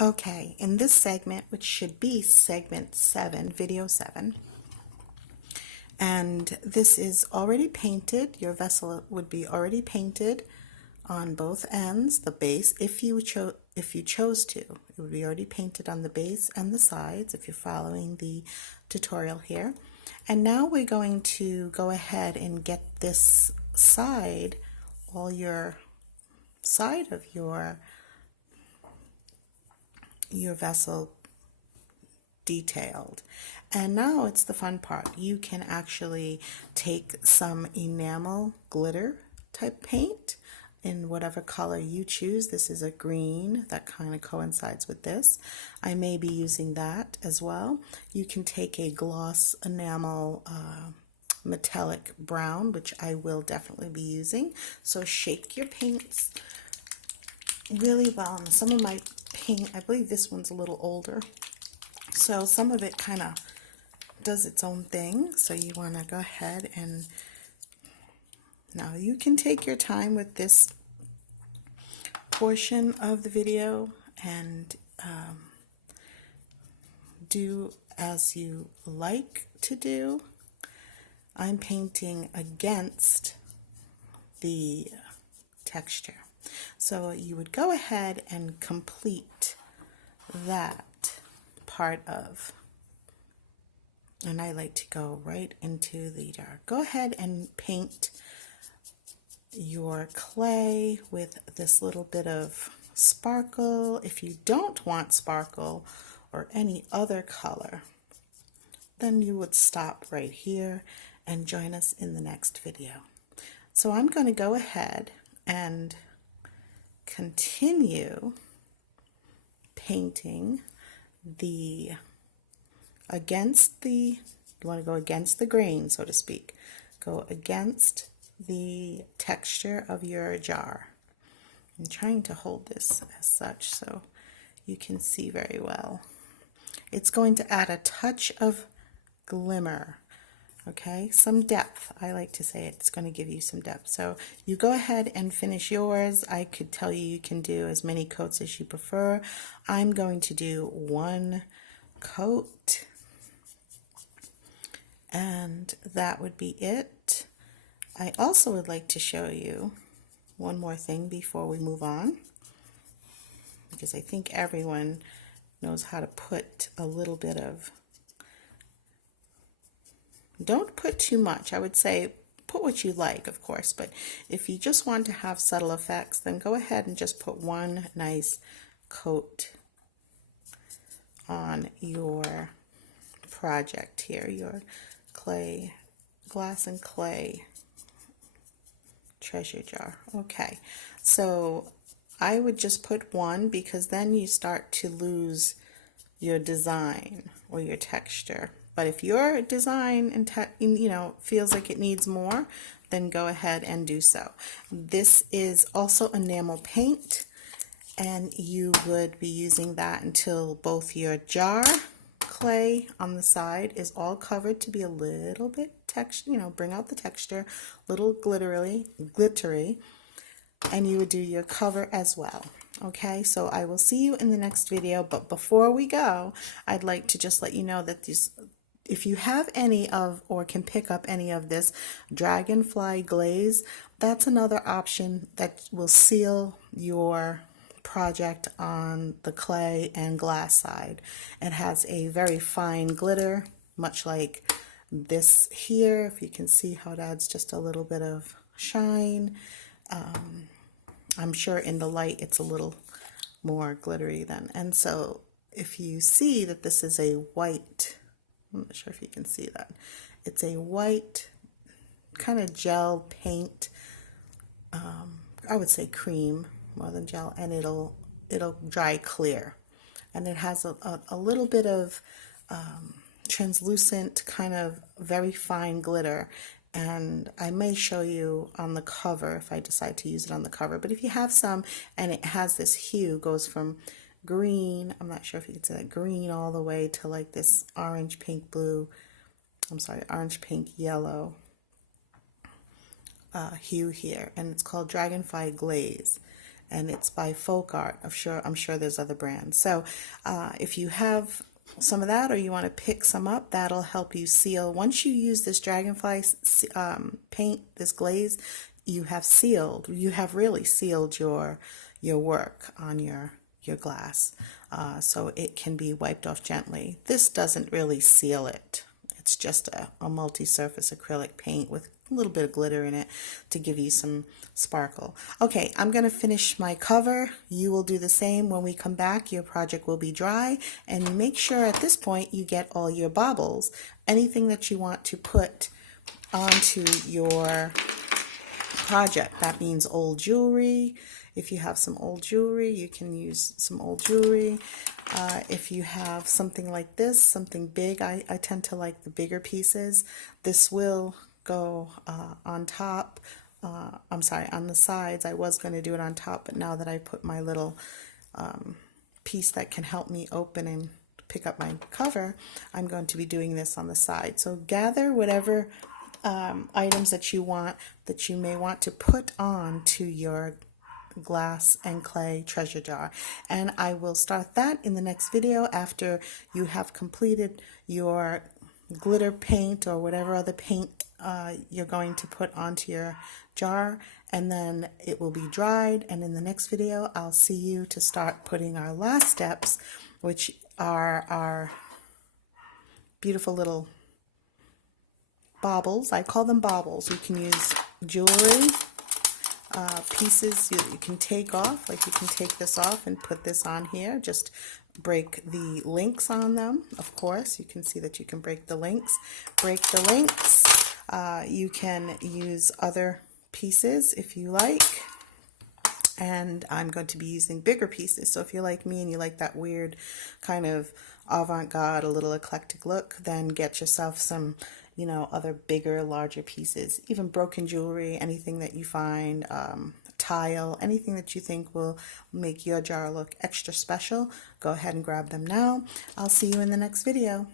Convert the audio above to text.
Okay, in this segment, which should be segment 7, video 7, and this is already painted, your vessel would be already painted on both ends, the base, if you chose to. It would be already painted on the base and the sides if you're following the tutorial here. And now we're going to go ahead and get this side, all your side of your vessel detailed. And now it's the fun part. You can actually take some enamel glitter type paint in whatever color you choose. This is a green that kind of coincides with this. I may be using that as well. You can take a gloss enamel metallic brown, which I will definitely be using. So shake your paints really well. And some of my paint, I believe this one's a little older, so some of it kind of does its own thing. So you want to go ahead and now you can take your time with this portion of the video and do as you like to do. I'm painting against the texture. So you would go ahead and complete that part of, and I like to go right into the dark. Go ahead and paint your clay with this little bit of sparkle. If you don't want sparkle or any other color, then you would stop right here and join us in the next video. So I'm going to go ahead and continue painting you want to go against the grain, so to speak. Go against the texture of your jar. I'm trying to hold this as such so you can see very well. It's going to add a touch of glimmer. Okay, some depth. I like to say it's going to give you some depth. So you go ahead and finish yours. I could tell you can do as many coats as you prefer. I'm going to do one coat, and that would be it. I also would like to show you one more thing before we move on, because I think everyone knows how to put a little bit of, don't put too much. I would say put what you like, of course, but if you just want to have subtle effects, then go ahead and just put one nice coat on your project here, your clay, glass and clay treasure jar. Okay, so I would just put one, because then you start to lose your design or your texture. But if your design and feels like it needs more, then go ahead and do so. This is also enamel paint, and you would be using that until both your jar clay on the side is all covered to be a little bit texture, bring out the texture, little glittery, and you would do your cover as well. Okay, so I will see you in the next video, but before we go, I'd like to just let you know that if you have any of or can pick up any of this Dragonfly glaze, that's another option that will seal your project on the clay and glass side. It has a very fine glitter, much like this here. If you can see how it adds just a little bit of shine. I'm sure in the light it's a little more glittery then. And so if you see that this is a white, I'm not sure if you can see that. It's a white kind of gel paint. I would say cream more than gel, and it'll dry clear. And it has a little bit of translucent, kind of very fine glitter. And I may show you on the cover if I decide to use it on the cover. But if you have some and it has this hue, goes from green, I'm not sure if you can see that, green all the way to like this orange, pink, blue, orange, pink, yellow hue here. And it's called Dragonfly Glaze. and it's by Folk Art. I'm sure there's other brands. So if you have some of that, or you want to pick some up, that'll help you seal. Once you use this Dragonfly paint, this glaze, you have really sealed your work on your glass, so it can be wiped off gently. This doesn't really seal it. It's just a multi-surface acrylic paint with a little bit of glitter in it to give you some sparkle. Okay, I'm going to finish my cover. You will do the same. When we come back, your project will be dry, and make sure at this point you get all your baubles, anything that you want to put onto your project. That means old jewelry. If you have some old jewelry, you can use some old jewelry. If you have something like this, something big, I tend to like the bigger pieces. This will go on top. I'm sorry, on the sides. I was going to do it on top, but now that I put my little piece that can help me open and pick up my cover, I'm going to be doing this on the side. So gather whatever items that you may want to put on to your glass and clay treasure jar, and I will start that in the next video after you have completed your glitter paint or whatever other paint you're going to put onto your jar, and then it will be dried. And in the next video I'll see you to start putting our last steps, which are our beautiful little baubles. I call them baubles. You can use jewelry pieces you can take off, like you can take this off and put this on here. Just break the links on them. Of course, you can see that you can break the links. You can use other pieces if you like, and I'm going to be using bigger pieces. So if you're like me and you like that weird kind of avant-garde, a little eclectic look, then get yourself some, other bigger, larger pieces, even broken jewelry, anything that you find, tile, anything that you think will make your jar look extra special. Go ahead and grab them now. I'll see you in the next video.